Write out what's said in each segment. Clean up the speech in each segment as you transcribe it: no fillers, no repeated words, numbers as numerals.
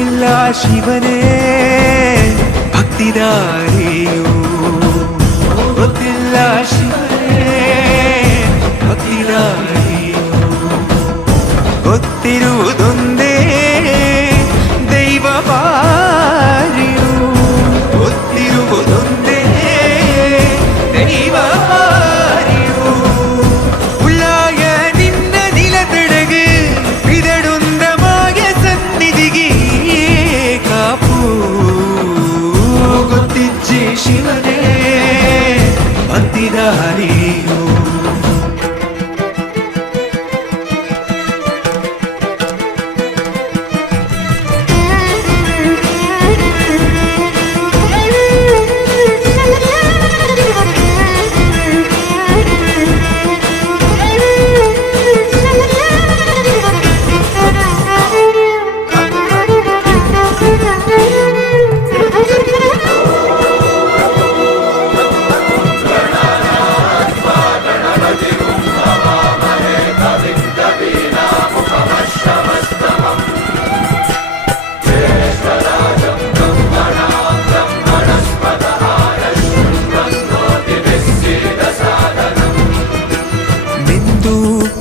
ಗೊತ್ತಿಲ್ಲ ಶಿವನೇ ಭಕ್ತಿದಾರಿಯು, ಗೊತ್ತಿಲ್ಲ ಶಿವನೇ ಭಕ್ತಿದಾರಿಯು, ಗೊತ್ತಿರುವುದೊಂದೇ ದೈವ ಬಾರಿಯು, ಗೊತ್ತಿರುವುದೊಂದೇ ದೈವ ಬಾರಿಯು. ಉಳ್ಳಾಯ ನಿನ್ನ ನಿಲತಡೆಗೆ ಬಿದಡುಂದ ಮಾಯ ಸನ್ನಿಧಿಗೆ ಕಾಪು, ಗೊತ್ತಿಜ್ಜೆ ಶಿವನೇ ಭಕ್ತಿದಾರಿಯು.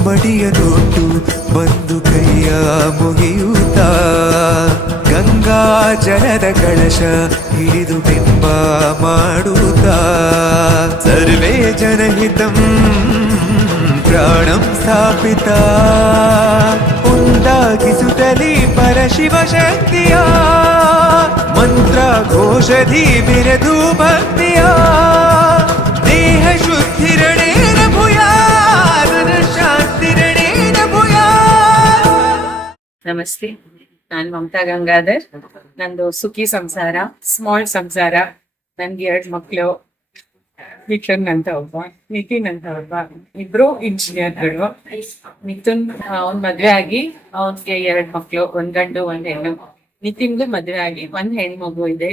ಮಡಿಯನೊಟ್ಟು ಬಂದು ಕೈಯ ಮುಗಿಯುತ್ತಾ ಗಂಗಾ ಜಲದ ಕಳಶ ಹಿಡಿದು ಬಿಂಬ ಮಾಡುತ್ತಾ ಸರ್ವೇ ಜನಹಿತಂ ಪ್ರಾಣಂ ಸ್ಥಾಪಿತ ಉಂದಾಗಿಸುತ್ತಲೇ ಪರಶಿವ ಶಕ್ತಿಯ ಮಂತ್ರ ಘೋಷಧಿ ಬಿರದು ಭಕ್ತಿಯ ದೇಹ ಶುದ್ಧಿರಣೇನ ಭೂಯಾ ನಮಸ್ತೆ, ನಾನು ಮಮತಾ ಗಂಗಾಧರ್. ನಂದು ಸುಖಿ ಸಂಸಾರ, ಸ್ಮಾಲ್ ಸಂಸಾರ. ನನ್ಗೆ 2 ಮಕ್ಕಳು, ವಿಕ್ರಮ್ ಅಂತ ಒಬ್ಬ, ನಿತಿನ್ ಅಂತ ಒಬ್ಬ. ಇಬ್ರು ಇಂಜಿನಿಯರ್ಗಳು. ಮಿಥುನ್ ಅವ್ನ್ ಮದ್ವೆ ಆಗಿ ಅವನ್ಗೆ 2 ಮಕ್ಕಳು, 1 ಗಂಡು 1 ಹೆಣ್ಣು. ನಿತಿನ್ಗೂ ಮದ್ವೆ ಆಗಿ 1 ಹೆಣ್ಮಗು ಇದೆ.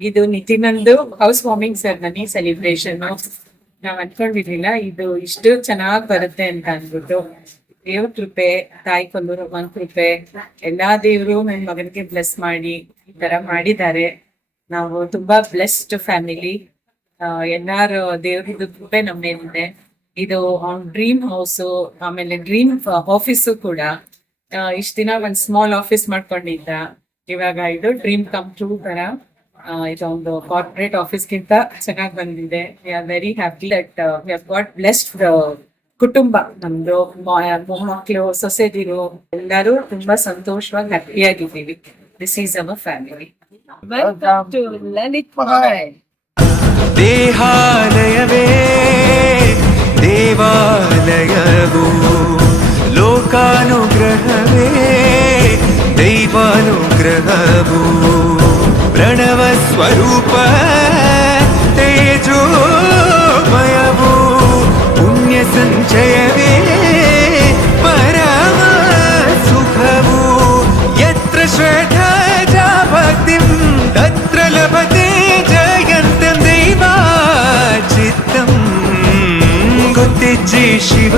ಇದು ನಿತಿನಂದು ಹೌಸ್ ವಾರ್ಮಿಂಗ್ ಸೆರೆಮನಿ ಸೆಲಿಬ್ರೇಷನ್. ನಾವ್ ಅನ್ಕೊಂಡಿರ್ಲಿಲ್ಲ ಇದು ಇಷ್ಟು ಚೆನ್ನಾಗ್ ಬರುತ್ತೆ ಅಂತ ಅಂದ್ಬಿಟ್ಟು. ದೇವ್ರ ಕೃಪೆ, ತಾಯಿ ಕೊಲ್ಲೂರಮ್ಮನ ಕೃಪೆ, ಎಲ್ಲಾ ದೇವರು ನನ್ನ ಮಗನಿಗೆ ಬ್ಲೆಸ್ ಮಾಡಿ ಈ ತರ ಮಾಡಿದ್ದಾರೆ. ನಾವು ತುಂಬಾ ಬ್ಲೆಸ್ಡ್ ಫ್ಯಾಮಿಲಿ. ಎಲ್ಲಾರು ದೇವ್ರದ್ದು ಕೃಪೆ ನಮ್ಮ ಮೇಲಿದೆ. ಇದು ಅವ್ನ ಡ್ರೀಮ್ ಹೌಸು, ಆಮೇಲೆ ಡ್ರೀಮ್ ಆಫೀಸು ಕೂಡ. ಇಷ್ಟ ದಿನ ಒಂದ್ ಸ್ಮಾಲ್ ಆಫೀಸ್ ಮಾಡ್ಕೊಂಡಿದ್ದ, ಇವಾಗ ಇದು ಡ್ರೀಮ್ ಕಮ್ ಟ್ರೂ ತರ. ಇದೊಂದು ಕಾರ್ಪೊರೇಟ್ ಆಫೀಸ್ಗಿಂತ ಚೆನ್ನಾಗಿ ಬಂದಿದೆ. We are very happy that we have got blessed ಕುಟುಂಬ. ನಮ್ದು ಮೊಮ್ಮಕ್ಕಳು, ಸೊಸೆದಿರು ಎಲ್ಲರೂ ತುಂಬಾ ಸಂತೋಷವಾಗಿ ಹ್ಯಾಪಿಯಾಗಿದ್ದೀವಿ. This is our family. Welcome to Lalit Mahal. ದೇಹಾಲಯವೇ ದೇವಾಲಯವು, ಲೋಕಾನುಗ್ರಹವೇ ದೈವಾನುಗ್ರಹವು, ಪ್ರಣವ ಸ್ವರೂಪ ತೇಜೋಮಯವು, ಪುಣ್ಯ ಸಂಚಯವೇ ಪರಮ ಸುಖವು, ಯತ್ರ ಶ್ರದ್ಧಾ ಚ ಭಕ್ತಿಂ ತತ್ರ ಲಭತೆ ಜಯಂತಂ ದೈವಾಚಿತ್ತಂ. ಗೊತ್ತಿಜ್ಜೆ ಶಿವ